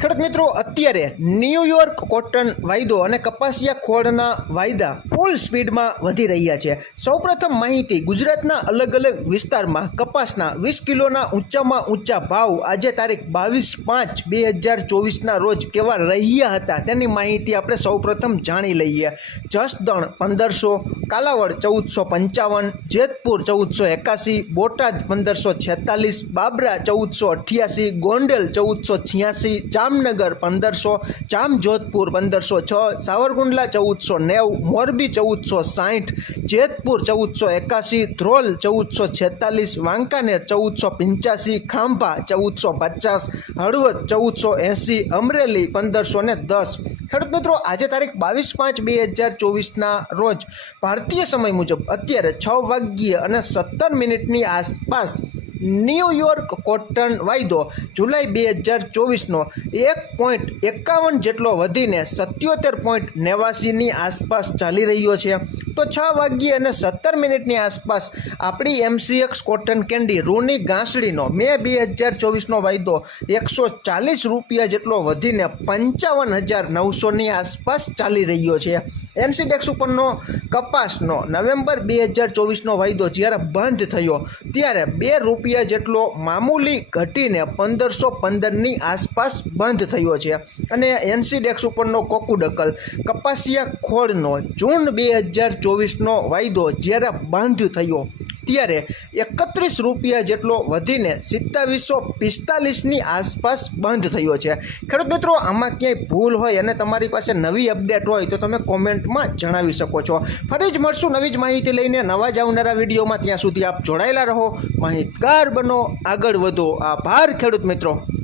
Co- મિત્રો, અત્યારે New York cotton વાયદો અને કપાસિયા ખોળના વાયદા ફૂલ સ્પીડમાં વધી રહ્યા છે. સૌપ્રથમ માહિતી, ગુજરાતના અલગ અલગ વિસ્તારમાં કપાસના વીસ કિલોના ઊંચામાં ઊંચા ભાવ આજે તારીખ બાવીસ પાંચ બે હજાર ચોવીસના રોજ કેવા રહ્યા હતા તેની માહિતી આપણે સૌપ્રથમ જાણી લઈએ. જસદણ પંદરસો, કાલાવડ ચૌદસો પંચાવન, જેતપુર ચૌદસો એકાસી, બોટાદ પંદરસો છેતાલીસ, બાબરા ચૌદસો અઠ્યાસી, ગોંડલ ચૌદસો છ્યાસી, જામનગર પંદરસો, જામજોધપુર પંદરસો છ, સાવરકુંડલા ચૌદસો નેવું, મોરબી ચૌદસો સાઠ જેતપુર ચૌદસો એકાસી ધ્રોલ ચૌદસો છેતાલીસ, વાંકાનેર ચૌદસો પંચ્યાસી, ખાંભા ચૌદસો પચાસ, હળવદ ચૌદસો એંસી અમરેલી પંદરસો ને દસ. ખેડૂત મિત્રો, આજે તારીખ બાવીસ પાંચ બે હજાર ચોવીસના રોજ ભારતીય સમય મુજબ અત્યારે છ વાગ્યે અને સત્તર મિનિટની આસપાસ ન્યૂયોર્ક કોટન વાયદો જુલાઈ બે હજાર ચોવીસનો એક પોઈન્ટ એકાવન જેટલો વધીને સત્યોતેર પોઈન્ટ નેવાસીની આસપાસ ચાલી રહ્યો છે. તો છ વાગ્યે અને સત્તર મિનિટની આસપાસ આપણી એમસીએક્સ કોટન કેન્ડી રૂની ગાંસડીનો મે બે હજાર ચોવીસનો વાયદો એકસો ચાલીસ રૂપિયા જેટલો વધીને પંચાવન હજાર નવસોની આસપાસ ચાલી રહ્યો છે. એનસીડેક્સ ઉપરનો કપાસનો નવેમ્બર બે હજાર ચોવીસનો વાયદો જ્યારે બંધ થયો, ત્યારે બે રૂપિયા જેટલો મામૂલી ઘટીને પંદરસો પંદરની આસપાસ બંધ થયો છે. અને એનસીડેક્સ ઉપરનો કોકુડકલ કપાસિયા ખોળનો જૂન બે હજાર ચોવીસનો વાયદો જ્યારે બંધ થયો. ત્યારે એકત્રીસ રૂપિયા જેટલો વધીને સિત્તાવીસો પિસ્તાલીસની આસપાસ બંધ થયો છે. ખેડૂત મિત્રો, આમાં ક્યાંય ભૂલ હોય અને તમારી પાસે નવી અપડેટ હોય તો તમે કોમેન્ટમાં જણાવી શકો છો. ફરી જ મળશું નવી જ માહિતી લઈને. નવા જ આવનારા વિડીયોમાં ત્યાં સુધી આપ જોડાયેલા રહો. માહિતગાર બનો. આગળ વધો. આભાર ખેડૂત મિત્રો.